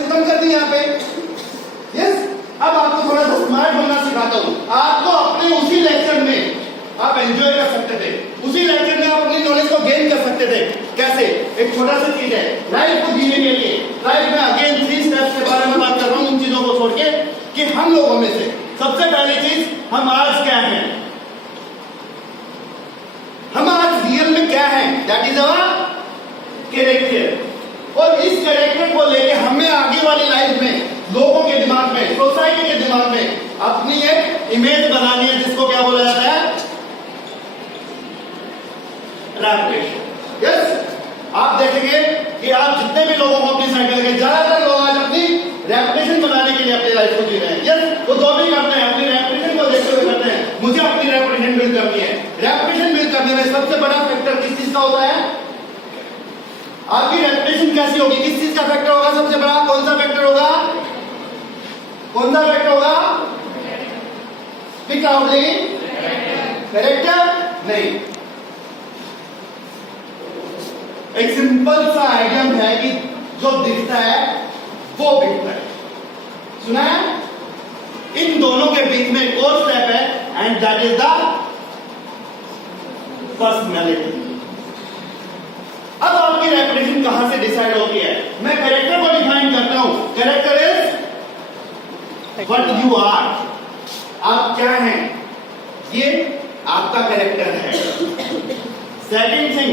खत्म कर दी यहाँ पे। यस, अब आपको थोड़ा सा स्मार्ट बनना सिखाता हूँ। आपको अपने उसी लेक्चर में आप एंजॉय कर सकते थे, उसी लेक्चर में आप अपनी नॉलेज को गेन कर सकते थे। कैसे? एक छोटा सा चीज है लाइफ को जीने के लिए। लाइफ में अगेन 3 स्टेप्स के बारे में बात कर रहा हूँ, उन चीजों को छोड़ के कि हम लोगों में से सबसे पहली चीज, हम आज क्या हैं, हम आज रियल में क्या हैं, दैट इज अवर कैरेक्टर। और इस कैरेक्टर को लेके हमें आगे वाली लाइफ में लोगों के दिमाग में, सोसाइटी के दिमाग में अपनी एक इमेज बनानी है, जिसको क्या बोला जाता है, रेपुटेशन। यस, आप देखेंगे कि आप जितने भी लोगों को अपनी साइड में देखें, ज्यादातर लोग आज अपनी रेपुटेशन बनाने के लिए अपनी लाइफ को जी रहे हैं। यस, वो जो भी करते हैं अपनी रेपुटेशन को देखते हुए करते हैं, मुझे अपनी रेपुटेशन बिल्ड करनी है। रेपुटेशन बिल्ड करने में सबसे बड़ा फैक्टर किस चीज का होता है? आपकी रेपुटेशन कैसी होगी, किस चीज का फैक्टर होगा सबसे बड़ा? कौन सा फैक्टर होगा? कौन सा फैक्टर होगा? Speak loudly. कैरेक्टर नहीं। एक सिंपल सा आइडियम है कि जो दिखता है वो बिकता है। सुना है? इन दोनों के बीच में एक और स्टेप है, and that is the personality. अब आपकी रेपुटेशन कहां से डिसाइड होती है? मैं कैरेक्टर को डिफाइन करता हूं। Character is what you are, आप क्या हैं, ये आपका कैरेक्टर है। Second thing,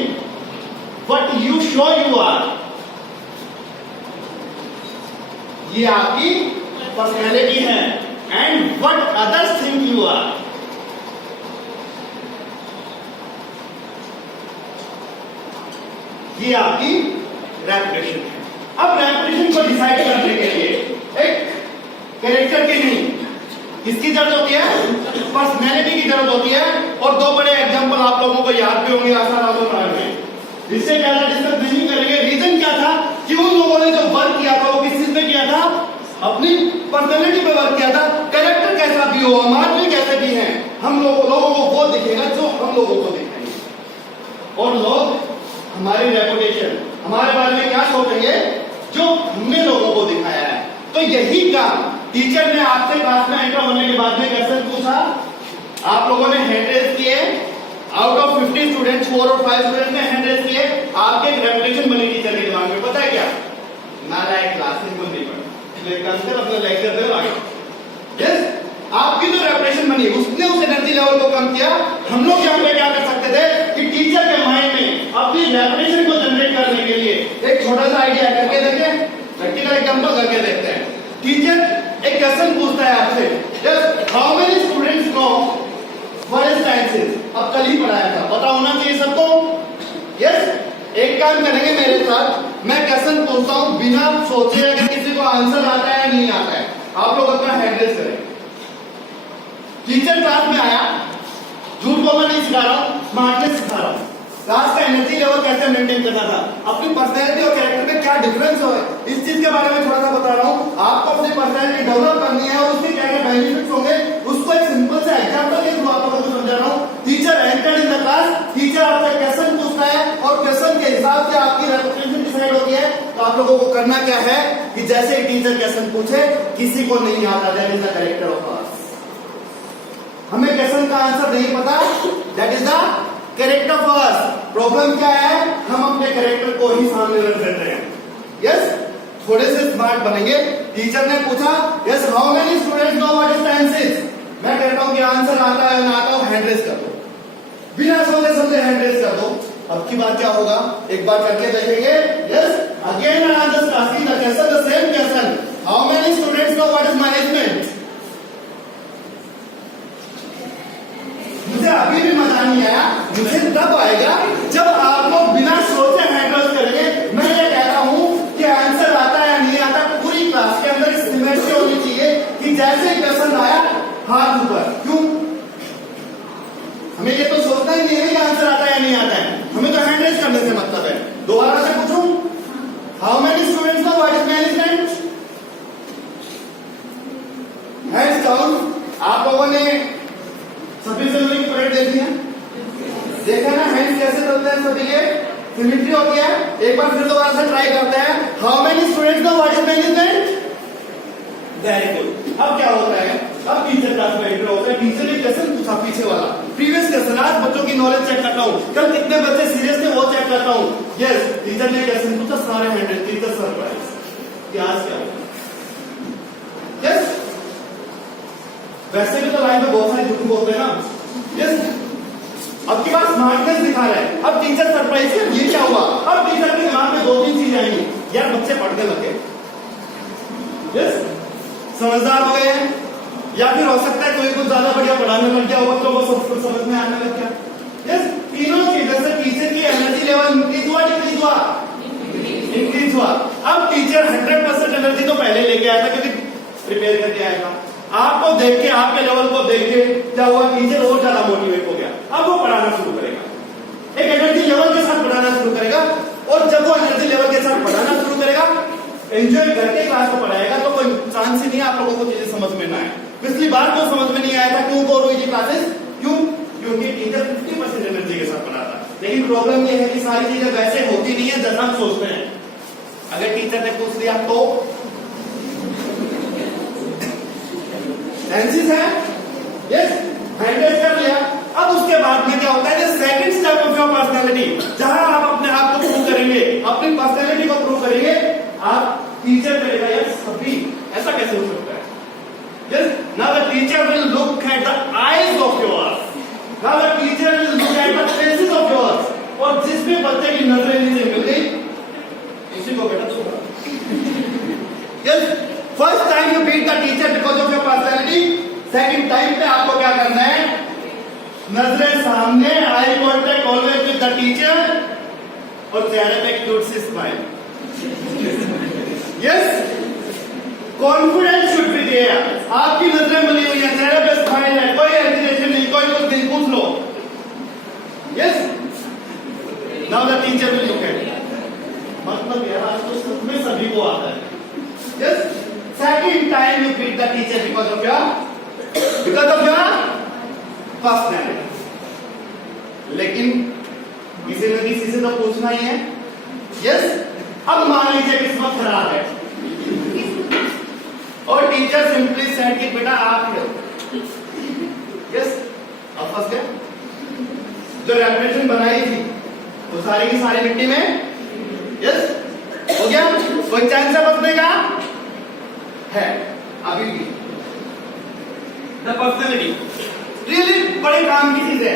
what you show you are, ये आपकी पर्सनैलिटी है। And what others think you are, ये आपकी रेपुटेशन है। अब रेपुटेशन को डिसाइड करने के लिए एक कैरेक्टर की नहीं, किसकी जरूरत होती है? पर्सनैलिटी की जरूरत होती है। और दो बड़े एग्जांपल आप लोगों को याद भी होंगे आसाराम में। इससे ज्यादा डिस्कस नहीं करेंगे। रीजन क्या था कि उन लोगों ने जो वर्क किया था वो किस चीज पे किया था? अपनी पर्सनैलिटी पे वर्क किया था। कैरेक्टर कैसा भी हो, हम आदमी कैसे भी हैं, हम लोगों को वो दिखेगा जो हम लोगों को दिखाएंगे। और लोग हमारी रेपुटेशन, हमारे बारे में क्या सोचेंगे, जो हमने लोगों को दिखाया है। तो यही काम टीचर ने आपसे क्लास में एंटर होने के बाद में कैसे पूछा, आप लोगों ने हैंड रेज किए, आउट ऑफ 50 स्टूडेंट्स 4 और 5 स्टूडेंट्स ने हैंड रेज किए। आपके एक रेपुटेशन बनी टीचर के दिमाग में, पता है क्या? नालायक क्लास बिल्कुल नहीं पढ़ा, अपना लेक्चर दे आगे। यस, आपकी जो रेपुटेशन बनी उसने उस एनर्जी लेवल को कम किया। हम लोग यहाँ पे क्या कर सकते थे कि टीचर के माइंड में अपनी रेपुटेशन को जनरेट करने के लिए एक छोटा सा आइडिया करके देखें, प्रैक्टिकल एग्जांपल करके देखते हैं। टीचर एक क्वेश्चन पूछता है आपसे, yes, how many students know what is sciences? अब कल ही पढ़ाया था, पता होना चाहिए सबको। यस, एक काम करेंगे मेरे साथ, मैं क्वेश्चन पूछता हूं बिना सोचे, अगर किसी को आंसर आता है या नहीं आता है, आप लोग अपना हैंड रेज करें। टीचर क्लास में आया, झूठ बोलना नहीं सिखा रहा हूं, स्मार्टनेस सिखा रहा हूं। क्लास का एनर्जी लेवल कैसे मेंटेन करना था, अपनी पर्सनैलिटी और कैरेक्टर में क्या डिफरेंस हो, इस चीज के बारे में थोड़ा सा बता रहा हूं। आपको अपनी पर्सनैलिटी डेवलप करनी है और उसके क्या क्या बेनिफिट्स होंगे, उसको एक सिंपल से एग्जांपल के थ्रू आप लोगों को समझा रहा हूं। Teacher entered in the class, teacher आपसे क्वेश्चन पूछता है और क्वेश्चन के हिसाब से आपकी रेपुटेशन डिसाइड होती है। तो आप लोगों को करना क्या है कि जैसे ही टीचर क्वेश्चन पूछे, किसी को नहीं आता, that is the character of us. हमें क्वेश्चन का आंसर नहीं पता, that is the character of us. Problem क्या है, हम अपने कैरेक्टर को ही सामने रख देते हैं। यस, थोड़े से स्मार्ट बनेंगे। टीचर ने पूछा, yes, how many students know what is sciences? मैं कहता हूं कि आंसर आता है ना आता हो, हैंड रेज कर दो, बिना सोचे समझे हैंड रेज कर दो। अब की बात क्या होगा, एक बार करके देखेंगे। Yes, again I am just asking the question, the same question, how many students know what is management? मुझे अभी भी मजा नहीं आया, मुझे तब आएगा जब आप लोग बिना सोचे हैंड रेज करेंगे। मैं ये कहता हूं कि आंसर आता है या नहीं आता, पूरी क्लास के अंदर सिमेट्री होनी चाहिए कि जैसे ही क्वेश्चन आया हाथ ऊपर। क्यों? हमें ये तो सोचना ही नहीं है कि आंसर आता है या नहीं आता है, हमें तो हैंड रेज करने से मतलब है। दोबारा से पूछूं, how many students know what is management? Hands down. आप लोगों ने सभी से की परेड देखी है, देखा ना हैंड्स कैसे चलते हैं, सभी के सिमेट्री होती है। एक बार फिर दोबारा से ट्राई करते हैं, how many students know what is management? Very good. अब क्या होता है, अब टीचर क्लास में एंटर होता है, टीचर ने क्वेश्चन पूछा पीछे वाला, प्रीवियस क्वेश्चन, आज बच्चों की नॉलेज चेक करता हूँ, कल कितने बच्चे सीरियस थे वो चेक करता हूँ। यस, टीचर ने क्वेश्चन पूछा, सारे 100, टीचर सरप्राइज कि आज क्या होगा। यस, वैसे भी तो लाइफ में बहुत सारे झूठ बोलते हैं ना। यस, अब की बात स्मार्टनेस दिखा रहा है, अब टीचर सरप्राइज है, ये क्या हुआ। अब टीचर के दिमाग में 2-3 चीजें आएंगी, यार बच्चे पढ़ने लगे, यस, समझदार हो गए हैं, या फिर हो सकता है कोई कुछ ज्यादा बढ़िया पढ़ाने लग गया, बच्चों को सब कुछ समझ में आने लग गया। यस, तीनों चीजों से टीचर की एनर्जी लेवल इंक्रीज हुआ, डिक्रीज हुआ, इंक्रीज हुआ। अब टीचर 100% एनर्जी तो पहले लेके आया था क्योंकि प्रिपेयर करके आया था। आपको देख के, आपके लेवल को देख के क्या हुआ, टीचर और ज्यादा मोटिवेट हो गया, अब वो पढ़ाना शुरू करेगा, एक एनर्जी लेवल के साथ पढ़ाना शुरू करेगा। और जब वो एनर्जी लेवल के साथ पढ़ाना शुरू करेगा, एंजॉय करके क्लास को पढ़ाएगा, तो कोई चांस ही नहीं है आप लोगों को चीजें समझ में ना आए। पिछली बार तो समझ में नहीं आया था, क्यों बोर हुई थी क्लासेस, क्यों, क्योंकि टीचर 50% एनर्जी के साथ पढ़ाता। लेकिन प्रॉब्लम ये है कि सारी चीजें वैसे होती नहीं है जैसा हम सोचते हैं। अगर टीचर ने पूछ लिया तो सेंसेस है, यस, हैंडल कर लिया। अब उसके बाद में क्या होता है, second step of your personality, जहां आप अपने आप को प्रूव करेंगे, अपनी पर्सनालिटी को प्रूव करेंगे, आप टीचर करेगा, यार सभी ऐसा कैसे हो सकता है। Yes, now the teacher will look at the eyes of yours, now the teacher will look at the faces of yours, और जिस भी बच्चे की नजरें नीचे मिल गई उसी को बेटा छोड़ा। Yes, first time you beat the teacher because of your personality, second time पे आपको क्या करना है, नजरें सामने, eye contact always with the teacher, और चेहरे पे क्यूट सी smile. Yes, confidence should be there, आपकी नजरें मिली हुई है, चेहरे पे स्माइल है, कोई हेजिटेशन नहीं, कोई कुछ नहीं, पूछ लो। Yes, now the teacher will look at, मतलब यार आज तो सब में सभी को आता है। Yes, second time you beat the teacher because of your personality. लेकिन किसी न किसी से तो पूछना ही है। यस, अब मान लीजिए किस्मत खराब है और टीचर सिंपली सेड कि बेटा आप ही हो। यस, अब फंस गए, जो रेपुटेशन बनाई थी वो सारी की सारी मिट्टी में। यस, हो गया, कोई चांस है बचने का है अभी भी। द पर्सनैलिटी रियली बड़े काम की चीज है,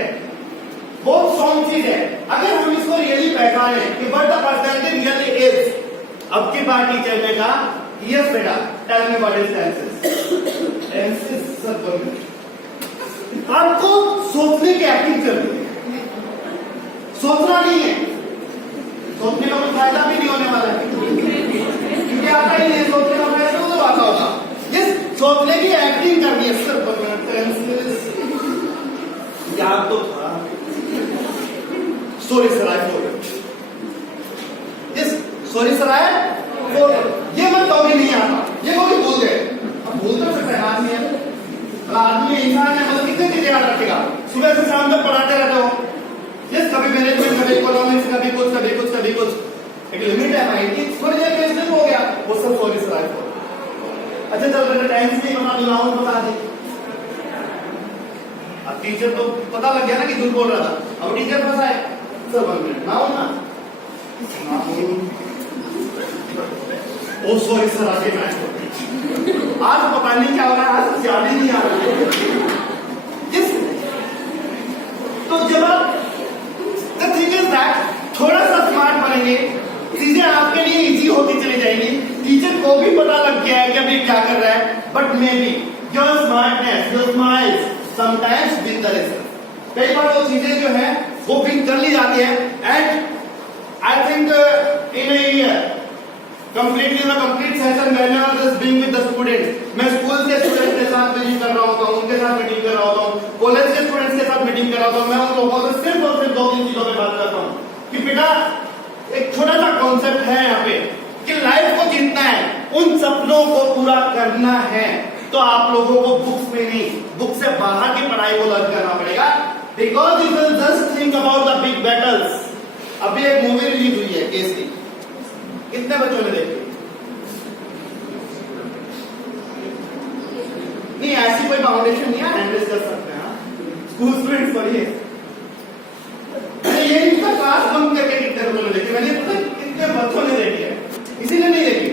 बहुत स्ट्रॉन्ग चीज है। अगर हम इसको रियली पहचाने कि what the personality really is. अब की बार टीचर ने कहा, यस बेटा, tell me what is tenses. Tenses सब आपको सोचने की एक्टिंग करनी है, सोचना नहीं है, सोचने का कोई फायदा भी नहीं होने वाला है क्योंकि आता ही नहीं, सोचने का फायदा तो आता होगा। यस, सोचने की एक्टिंग करनी है सिर्फ, याद तो था। Sorry sir I forgot, yes sorry sir I forgot, ये मत कहो कि नहीं आता, ये कहो कि भूल गए। अब भूल तो सकता है, आदमी है, आदमी इंसान है, मतलब कितनी चीजें याद रखेगा, सुबह से शाम तक पढ़ाते रहते हो। यस, कभी मैनेजमेंट, कभी इकोनॉमिक्स, कभी कुछ कभी कुछ कभी कुछ, एक लिमिट है भाई कि थोड़ी देर के हो गया वो सब सॉरी सर आई फॉरगॉट। अच्छा चल बेटा टाइम्स नहीं बता, नाउन बता दे। अब टीचर तो पता लग गया ना कि झूठ बोल रहा था, अब टीचर फंसा है, सर 1 मिनट नाउन ना, ओ सॉरी सर आगे मैं आज पता नहीं क्या हो रहा है, आज याद ही नहीं आ रहा है। यस, तो जब आप द थिंग इज दैट थोड़ा सा स्मार्ट बनेंगे, चीजें आपके लिए इजी होती चली जाएंगी। टीचर को भी पता लग गया है कि अभी क्या कर रहा है, but may be your smartness, your smiles sometimes win the result. कई बार वो चीजें जो है वो विन कर ली जाती है। And I think in a year completely the complete session whenever this being with the students, मैं स्कूल के स्टूडेंट्स के साथ मीटिंग कर रहा होता हूं, उनके साथ मीटिंग कर रहा होता हूं, कॉलेज के स्टूडेंट्स के साथ मीटिंग कर रहा होता हूं। मैं उन लोगों से सिर्फ और सिर्फ 2-3 चीजों पे बात करता हूं कि बेटा एक छोटा सा कॉन्सेप्ट है यहाँ पे कि लाइफ को जीतना है, उन सपनों को पूरा करना है, तो आप लोगों को बुक्स में नहीं, बुक से बाहर की पढ़ाई को लर्न करना पड़ेगा। Because you will just think about the big battles. अभी एक मूवी रिलीज हुई है केसरी, कितने बच्चों ने देखी? कोई फाउंडेशन नहीं है, हैंडल कर सकते हैं। स्कूल स्टूडेंट्स पढ़िए, ये इनका क्लास बंद करके कितने लोगों ने देखी, मैंने पता कितने बच्चों ने देखी है, इसीलिए नहीं देखी।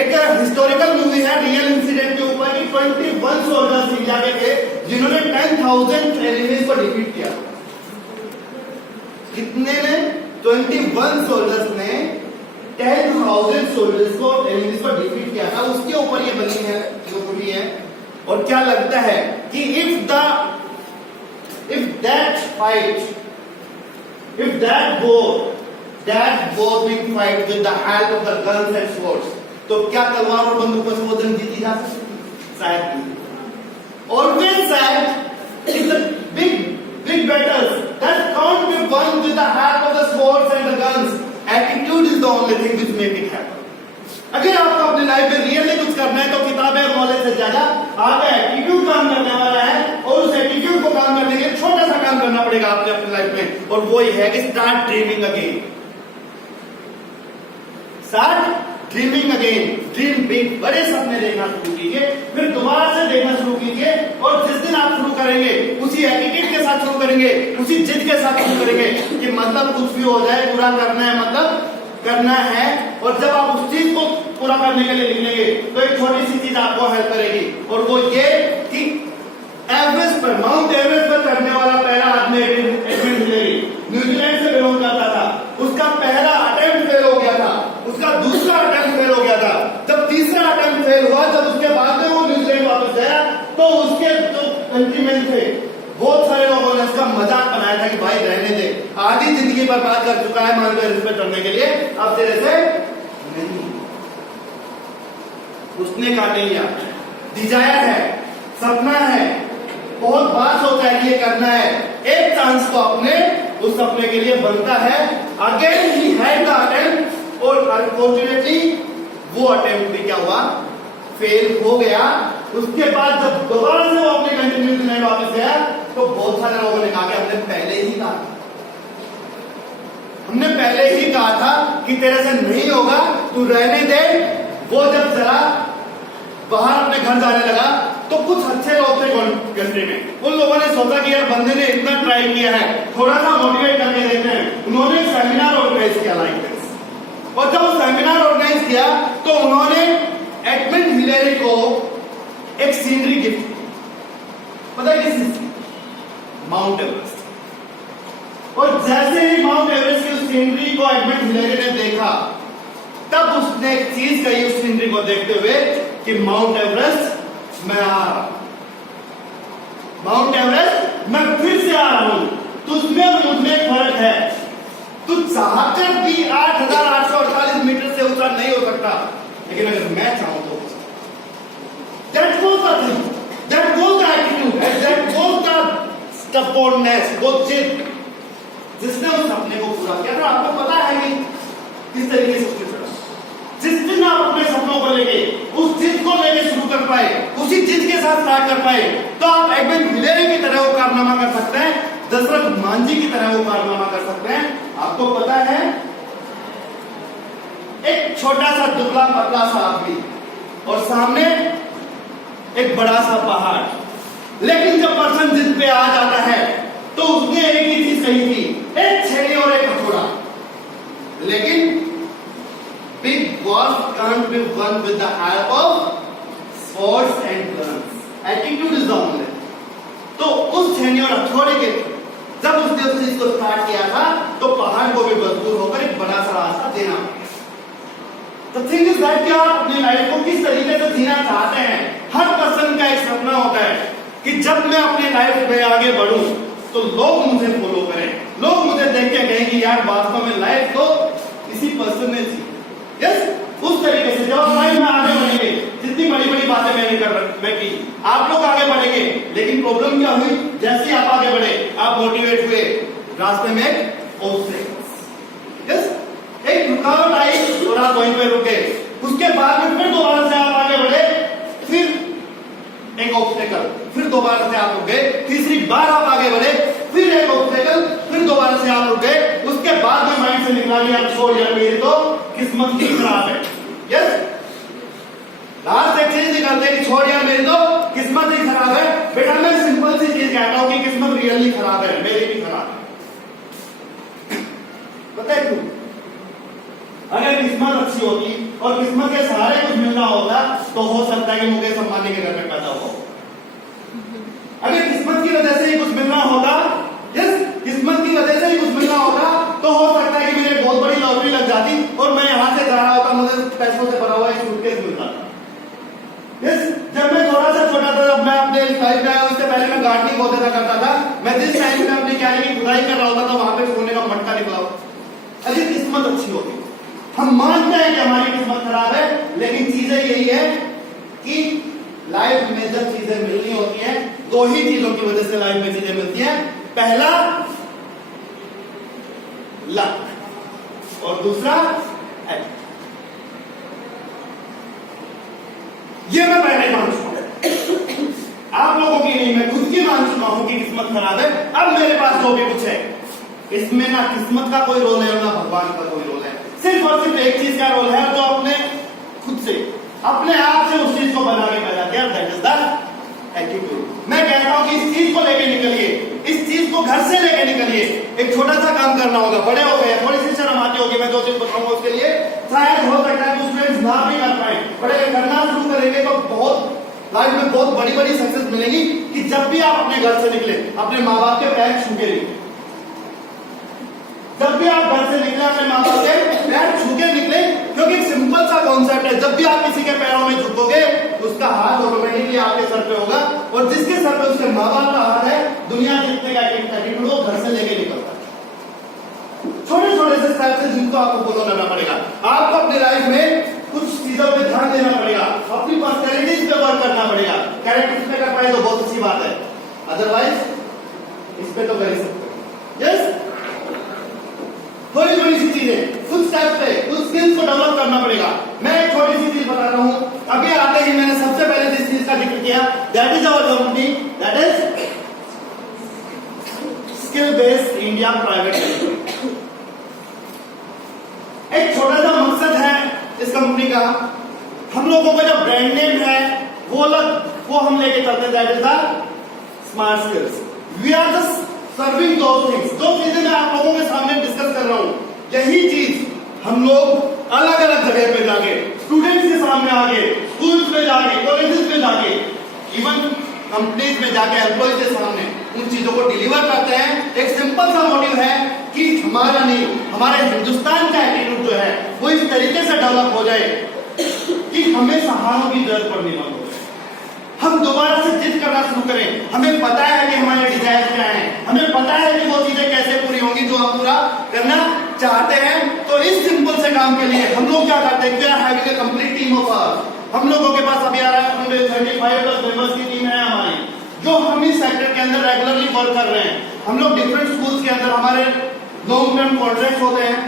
एक हिस्टोरिकल मूवी है रियल इंसिडेंट के ऊपर कि 21 सोल्जर्स इंडिया के थे जिन्होंने 10,000 एनिमीज को डिफीट किया। कितने ने? 21 सोल्जर्स ने 10,000 सोल्जर्स को एनिमीज को डिफीट किया था। उसके ऊपर ये बनी है जो मूवी है। और क्या लगता है कि if that war being fight with the help of the guns and swords, तो क्या तलवार और बंदूकों से वो जंग जीती जा सकती? शायद नहीं। Always said in the big battles that can't be won with the help of the swords and the guns. Attitude is the only thing which make it happen. अगर आपको अपनी लाइफ में रियली कुछ करना है तो किताबें और नॉलेज से ज्यादा आपका एटीट्यूड काम करने वाला है, और उस एटीट्यूड को काम करने के लिए छोटा सा काम करना पड़ेगा आपने अपनी लाइफ में, और वो ही है कि start dreaming again. Start dreaming again, dream big, बड़े सपने देखना शुरू कीजिए, फिर दोबारा से देखना शुरू कीजिए, और जिस दिन आप शुरू करेंगे उसी एटीट्यूड के साथ शुरू करेंगे, उसी जिद के साथ शुरू करेंगे कि मतलब कुछ भी हो जाए पूरा करना है, मतलब करना है। और जब आप उस चीज को पूरा करने के लिए निकलेंगे तो एक छोटी सी चीज आपको हेल्प करेगी, और वो ये कि एवरेस्ट पर, माउंट एवरेस्ट पर चढ़ने वाला पहला आदमी एडमंड हिलेरी न्यूजीलैंड से बिलोंग करता था। उसका पहला अटेम्प्ट फेल हो गया था, उसका दूसरा अटेम्प्ट फेल हो गया था। जब तीसरा अटेम्प्ट फेल हुआ, जब उसके बाद में वो न्यूजीलैंड वापस गया तो उसके जो कंट्रीमैन थे बहुत सारे लोगों ने उसका मजाक बनाया था कि भाई रहने दे, आधी जिंदगी बर्बाद कर चुका है माउंट एवरेस्ट पर चढ़ने के लिए, अब तेरे से नहीं। उसने कहा नहीं यार, डिजायर है, सपना है, बहुत बात सोचा है कि ये करना है, एक चांस तो अपने उस सपने के लिए बनता है। Again he had the attempt, और अनफॉर्चुनेटली वो अटेम्प्ट भी क्या हुआ, फेल हो गया। उसके बाद जब दोबारा से वो अपने कंट्री न्यूजीलैंड वापस गया तो बहुत सारे लोगों ने कहा कि हमने पहले ही कहा था कि तेरे से नहीं होगा, तू रहने दे। वो जब जरा बाहर अपने घर जाने लगा तो कुछ अच्छे लोग थे कंट्री में, उन लोगों ने सोचा कि यार बंदे ने इतना ट्राई किया है, थोड़ा सा मोटिवेट करके देखते हैं। उन्होंने सेमिनार ऑर्गेनाइज किया लाइक दिस, और जब सेमिनार ऑर्गेनाइज किया तो उन्होंने एडमंड हिलेरी को एक सीनरी गिफ्ट, पता है किस, माउंट एवरेस्ट। और जैसे ही माउंट एवरेस्ट की उस सीनरी को एडमंड हिलेरी ने देखा, तब उसने एक चीज कही उस सीनरी को देखते हुए कि माउंट एवरेस्ट मैं आ रहा हूं, माउंट एवरेस्ट मैं फिर से आ रहा हूं। तुझमें और मुझमें एक फर्क है, तू चाहकर भी 8,848 मीटर से ऊंचा नहीं हो सकता, लेकिन अगर मैं चाहूं तो that was the thing, that was the attitude, that was the stubbornness, वो जिद जिसने उस सपने को पूरा किया था। आपको पता है कि किस तरीके से उसकी तरफ, जिस दिन आप अपने सपनों को लेके उस जिद को लेके शुरू कर पाए, उसी जिद के साथ स्टार्ट कर पाए, तो आप एडमंड हिलेरी की तरह वो कारनामा कर सकते हैं, दशरथ मांझी की तरह वो कारनामा कर सकते हैं। आपको पता है एक छोटा सा दुबला पतला सा आदमी और सामने एक बड़ा सा पहाड़, लेकिन जब पर्सन जिद पे आ जाता है तो उसने एक ही चीज कही थी, एक छेनी और एक हथौड़ा। लेकिन big Wars can't be one with the help of swords and guns. Attitude is the only. तो उस छेनी और हथौड़े के जब उसने उस चीज को स्टार्ट किया था तो पहाड़ को भी मजबूर होकर एक बड़ा सा रास्ता देना पड़ा। The thing is that कि आप अपनी लाइफ को किस तरीके से जीना चाहते हैं, हर पर्सन का एक सपना होता है कि जब मैं अपनी लाइफ में आगे बढ़ूं तो लोग मुझे फॉलो करें, लोग मुझे देख के कहें कि यार वास्तव में लाइफ तो इसी पर्सन ने जी। यस, उस तरीके से जब लाइफ में आगे बढ़ेंगे, जितनी बड़ी बड़ी बातें मैं की, आप लोग आगे बढ़ेंगे। लेकिन प्रॉब्लम क्या हुई, जैसे ही आप आगे बढ़े, आप मोटिवेट हुए, रास्ते में एक ऑब्स्टेकल्स, यस, एक रुकावट आई और आप वहीं पे रुके। उसके बाद में फिर दोबारा से आप आगे बढ़े, फिर एक ऑब्स्टेकल, फिर दोबारा से आप रुक गए, तीसरी बार आप आगे बढ़े, फिर एक ऑब्स्टेकल, फिर दोबारा से आप रुक गए। उसके बाद में माइंड से निकला कि आप छोड़ यार मेरी तो किस्मत ही खराब है। यस, लास्ट एक चीज निकालते हैं कि छोड़ यार मेरी तो किस्मत ही खराब है। बेटा मैं सिंपल सी चीज कहता हूं कि किस्मत रियली खराब है, मेरी भी खराब है। पता है क्यों? अगर किस्मत अच्छी होती और किस्मत के सहारे कुछ मिलना होता तो हो सकता है कि मुकेश अंबानी के घर में पैदा हो। अगर किस्मत की वजह से ही कुछ मिलना होता, यस, किस्मत की वजह से ही कुछ मिलना होता तो हो सकता है कि मेरे बहुत बड़ी लॉटरी लग जाती और मैं यहां से जा रहा होता, मुझे पैसों से भरा हुआ एक सूटकेस मिलता था। यस, जब मैं थोड़ा सा छोटा था, जब मैं अपने लाइफ में आया उससे पहले मैं गार्डनिंग बहुत ज्यादा करता था। मैं जिस टाइम में अपनी क्यारी की खुदाई कर रहा होता था वहां पे सोने का मटका निकला होता। अगर किस्मत अच्छी होती, हम मानते हैं कि हमारी किस्मत खराब है, लेकिन चीजें यही है कि लाइफ में जब चीजें मिलनी होती हैं, दो ही चीजों की वजह से लाइफ में चीजें मिलती हैं। पहला लक और दूसरा एक्ट। ये मैं पहले मान चुका हूं, आप लोगों की नहीं, मैं खुद की मान चुका हूं कि किस्मत खराब है। अब मेरे पास जो भी कुछ है इसमें ना किस्मत का कोई रोल है और ना भगवान का कोई रोल है। सिर्फ और सिर्फ एक चीज का रोल है, जो अपने खुद से अपने आप से उस चीज को बना के पैदा किया, दैट इज द एटीट्यूड। मैं कहता हूं कि इस चीज को लेके निकलिए, इस चीज को घर से लेके निकलिए। एक छोटा सा काम करना होगा, बड़े हो गए, थोड़ी सी शर्म आती होगी, मैं जो चीज बताऊंगा उसके लिए शायद हो सकता है कि स्टूडेंट्स ना भी कर पाए, बड़े करना शुरू करेंगे तो बहुत लाइफ में बहुत बड़ी बड़ी सक्सेस मिलेगी। कि जब भी आप अपने घर से निकले अपने माँ बाप के पैर छू के निकले, जब भी आप घर से निकले अपने माँ बाप के पैर छू के निकले, क्योंकि एक सिंपल सा कॉन्सेप्ट है, जब भी आप किसी के पैरों में झुकोगे उसका हाथ ऑटोमेटिकली आपके सर पे होगा, और जिसके सर पे उसके माँ बाप का हाथ है, दुनिया जितने का एटीट्यूड वो घर से लेके निकलता है। छोटे छोटे से स्टेप से जिनको आपको फॉलो करना पड़ेगा। आपको अपनी लाइफ में कुछ चीजों पे ध्यान देना पड़ेगा, अपनी पर्सनैलिटीज पे वर्क करना पड़ेगा। कैरेक्टर्स पे कर पाए तो बहुत अच्छी बात है, अदरवाइज इस पे तो कर ही सकते हैं। यस, थोड़ी थोड़ी सी चीजें, कुछ स्टेप पे कुछ स्किल्स को डेवलप करना पड़ेगा। मैं एक छोटी सी चीज बता रहा हूं, अभी आते ही मैंने सबसे पहले जिस चीज का जिक्र किया, that is our company, that is skill based India private limited. एक छोटा सा मकसद है इस कंपनी का, हम लोगों का जो ब्रांड नेम है वो हम लेके चलते हैं, that is the smart skills. We are just serving those things, जो चीजें मैं आप लोगों के सामने डिस्कस कर रहा हूं, यही चीज हम लोग अलग अलग जगह पे जाके, स्टूडेंट्स के सामने आके, स्कूल्स में जाके, कॉलेजेस में जाके, इवन कंपनीज में जाके एम्प्लॉयज के सामने उन चीजों को डिलीवर करते हैं। एक सिंपल सा मोटिव है कि हमारा नहीं, हमारे हिंदुस्तान का एटीट्यूड जो है वो इस तरीके से डेवलप हो जाए कि हमें सहारों की जरूरत पड़नी बंद हो जाए, हम दोबारा से जिद करना शुरू करें। हमें पता है कि हमारे डिजायर क्या है, हमें पता है कि वो चीजें कैसे पूरी होंगी जो हम पूरा करना चाहते हैं। तो इस सिंपल से काम के लिए हम लोग क्या करते हैं, we are having a complete team of us. हम लोगों के पास अभी आ रहा है 35+ मेंबर्स की टीम है हमारी, जो हम इस सेक्टर के अंदर रेगुलरली वर्क कर रहे हैं। हम लोग डिफरेंट स्कूल्स के अंदर हमारे लॉन्ग टर्म कॉन्ट्रैक्ट होते हैं,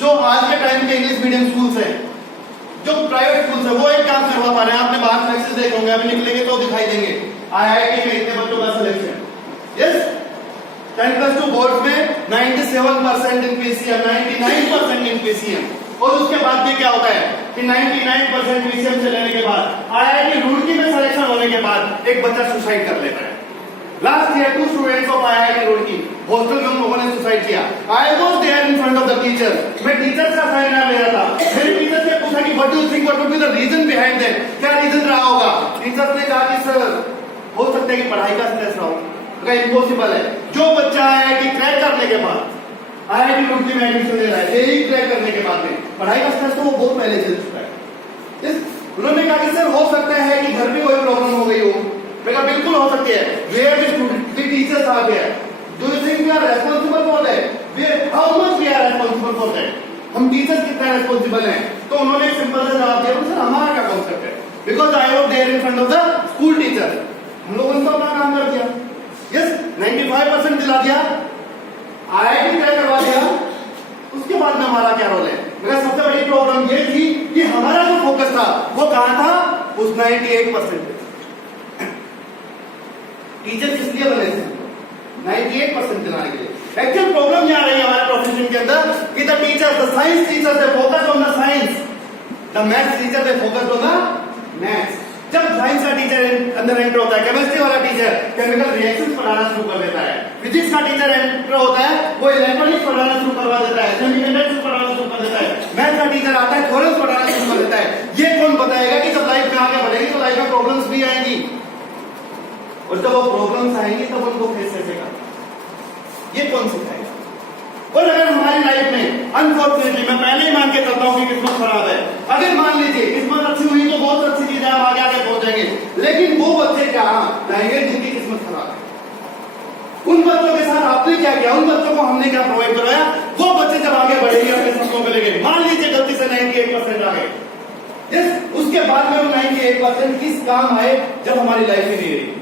जो आज के टाइम के इंग्लिश मीडियम स्कूल्स हैं, जो प्राइवेट स्कूल्स है, वो एक काम करवा पा रहे हैं। आपने बाहर फ्लेक्सेस देखे होंगे, अभी निकलेंगे तो दिखाई देंगे। IIT में इतने बच्चों का सिलेक्शन, यस, 10+2 बोर्ड में 97% इन PCM, 99% इन PCM। और उसके बाद भी क्या होता है कि 99% PCM से लेने के बाद IIT रुड़की में सिलेक्शन होने के बाद एक बच्चा सुसाइड कर लेता है। Last year 2 students of IIT Roorkee hostel में हम लोगों ने सुसाइड किया। I was there in front of the teacher, मैं टीचर्स का साइन ले रहा था। मेरे टीचर से पूछा कि what do you think, what would be the reason behind that, क्या रीजन रहा होगा। टीचर ने कहा कि सर हो सकता है कि पढ़ाई का स्ट्रेस रहा हो। इम्पॉसिबल है, जो बच्चा IIT क्रैक करने के बाद IIT रुड़की में एडमिशन ले रहा है, जेईई क्रैक करने के बाद में पढ़ाई का स्ट्रेस तो वो बहुत पहले झेल चुका है। उन्होंने कहा कि सर हो सकता है कि घर में कोई प्रॉब्लम हो गई हो। मैंने कहा बिल्कुल हो सकती है। Where the teachers are there, do you think we are responsible for that, how much we are responsible for that, हम टीचर्स कितना रेस्पॉन्सिबल हैं। तो उन्होंने एक सिंपल सा जवाब दिया, सर हमारा क्या कॉन्सेप्ट है, because I was there in front of the school teacher. हम लोगों ने तो अपना काम कर दिया, यस 95% दिला दिया, IIT क्रैक करवा दिया। उसके बाद में हमारा क्या रोल है। मेरा सबसे बड़ी प्रॉब्लम ये थी कि हमारा जो फोकस था वो कहां था, उस 98% टीचर किस लिए बने थे, 98% दिलाने के लिए। एक्चुअल प्रॉब्लम क्या आ रही है हमारे प्रोफेशन के अंदर कि the teacher, the science teacher, they focus on the science, the maths teacher, they focus on the maths. जब साइंस का टीचर अंदर एंटर होता है, केमिस्ट्री वाला टीचर केमिकल रिएक्शंस पढ़ाना शुरू कर देता है, फिजिक्स का टीचर एंटर होता है वो इलेक्ट्रॉनिक्स पढ़ाना शुरू करवा देता है, सेमीकंडक्टर्स पढ़ाना शुरू कर देता है, मैथ का टीचर आता है थ्योरम्स पढ़ाना शुरू कर देता है। ये कौन बताएगा कि जब लाइफ में आगे बढ़ेगी तो लाइफ में प्रॉब्लम्स भी आएंगी, और जब वो प्रॉब्लम्स आएंगी तब उनको फेस कैसे करना, ये कौन सिखाएगा? और अगर हमारी लाइफ में अनफॉर्चुनेटली, मैं पहले ही मान के चलता हूं कि किस्मत खराब है, अगर मान लीजिए किस्मत अच्छी हुई तो बहुत अच्छी चीज है, हम आगे आगे पहुंचेंगे, लेकिन वो बच्चे कहां रहेंगे जिनकी किस्मत खराब है? उन बच्चों के साथ आपने क्या किया? उन बच्चों को हमने क्या प्रोवाइड करवाया? वो बच्चे जब आगे बढ़ेंगे अपने सपनों को लेकर, मान लीजिए गलती से 98% आ गए, उसके बाद में वो 98% किस काम आए जब हमारी लाइफ ही नहीं रही?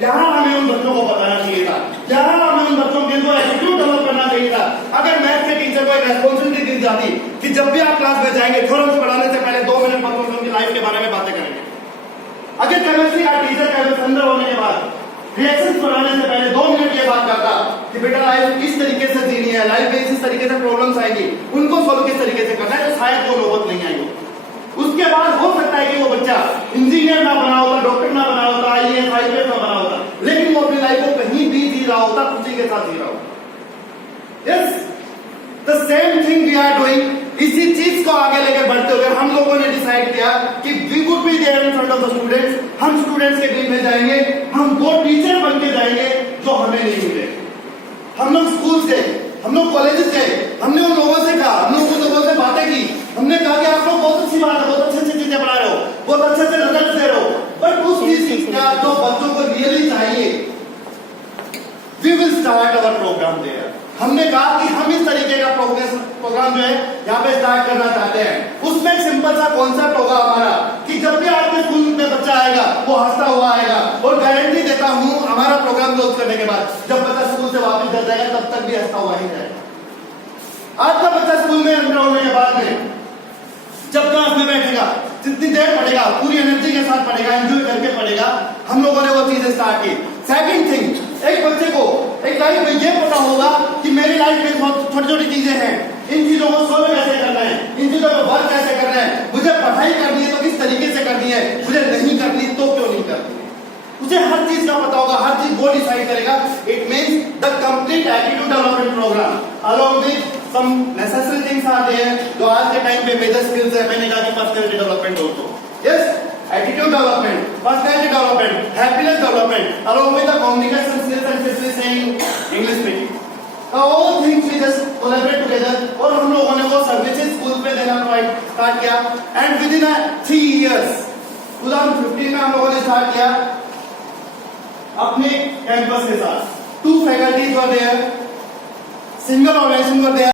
यहां हमें उन बच्चों को बताना चाहिए था, यहां हमें उन बच्चों के अंदर एटीट्यूड डेवलप करना चाहिए था। अगर मैथ के टीचर को एक रेस्पॉन्सिबिलिटी दी जाती कि जब भी आप क्लास में जाएंगे थ्योरम्स पढ़ाने से पहले 2 मिनट बच्चों से उनकी लाइफ के बारे में बातें करेंगे। अगर केमिस्ट्री का टीचर केमिस्ट्री अंदर होने के बाद रिएक्शंस पढ़ाने से पहले 2 मिनट ये बात करता कि बेटा लाइफ किस तरीके से जीनी है, लाइफ में इस तरीके से प्रॉब्लम्स आएंगी, उनको सॉल्व किस तरीके से करना है, तो शायद वो नौबत नहीं आएगी। उसके बाद हो सकता है कि वो बच्चा इंजीनियर ना बना होता, डॉक्टर ना बना होता, आईएएस आईपीएस ना बना होता, लेकिन वो अपनी लाइफ को कहीं भी जी रहा होता, खुशी के साथ जी रहा होता। Yes, the same thing we are doing. इसी चीज को आगे लेके बढ़ते हुए हम लोगों ने डिसाइड किया कि we would be there in front of the students, हम स्टूडेंट्स के बीच में जाएंगे, हम वो टीचर बन के जाएंगे जो हमें नहीं मिले। हम लोग स्कूल गए, हम लोग कॉलेजेस गए, हमने उन लोगों से कहा, हम लोग उन लोगों से बातें की, हमने कहा कि आप लोग बहुत अच्छी बात है, बहुत अच्छी अच्छी चीजें पढ़ा रहे हो, बहुत अच्छे अच्छे रिजल्ट दे रहे हो, बट उस चीज का जो बच्चों को रियली चाहिए, we will start our programme there. हमने कहा कि हम इस तरीके का प्रोग्राम जो है यहाँ पे स्टार्ट करना चाहते हैं। उसमें एक सिंपल सा कॉन्सेप्ट होगा हमारा कि जब भी आपके स्कूल में बच्चा आएगा वो हंसता हुआ आएगा, और गारंटी देता हूं हमारा प्रोग्राम क्लोज करने के बाद जब बच्चा स्कूल से वापस घर जाएगा तब तक भी हंसता हुआ ही जाएगा। आज का बच्चा स्कूल में एंटर होने के बाद में जब क्लास में बैठेगा, जितनी देर पढ़ेगा पूरी एनर्जी के साथ पढ़ेगा, एंजॉय करके पढ़ेगा। हम लोगों ने वो चीजें स्टार्ट की। सेकंड थिंग, एक बच्चे को एक लाइफ में ये पता होगा कि मेरी लाइफ में बहुत छोटी छोटी चीजें हैं, इन चीजों को सोल्व कैसे करना है, इन चीजों को वर्क कैसे करना है, मुझे पढ़ाई करनी है तो किस तरीके से करनी है, मुझे नहीं करनी तो क्यों नहीं करनी है, मुझे हर चीज का पता होगा, हर चीज वो डिसाइड करेगा। It means the complete attitude development programme along with some necessary things are there, जो आज के टाइम पे मेजर स्किल्स है। मैंने कहा कि personality development also, yes, attitude development, personality development, happiness development, along with the communication skills and simply saying English speaking. All things we just collaborate together, और हम लोगों ने वो सर्विसेज स्कूल पे देना स्टार्ट किया, एंड विद इन 3 years 2015 में हम लोगों ने स्टार्ट किया अपने कैंपस के साथ। 2 faculties were there, single organization were there.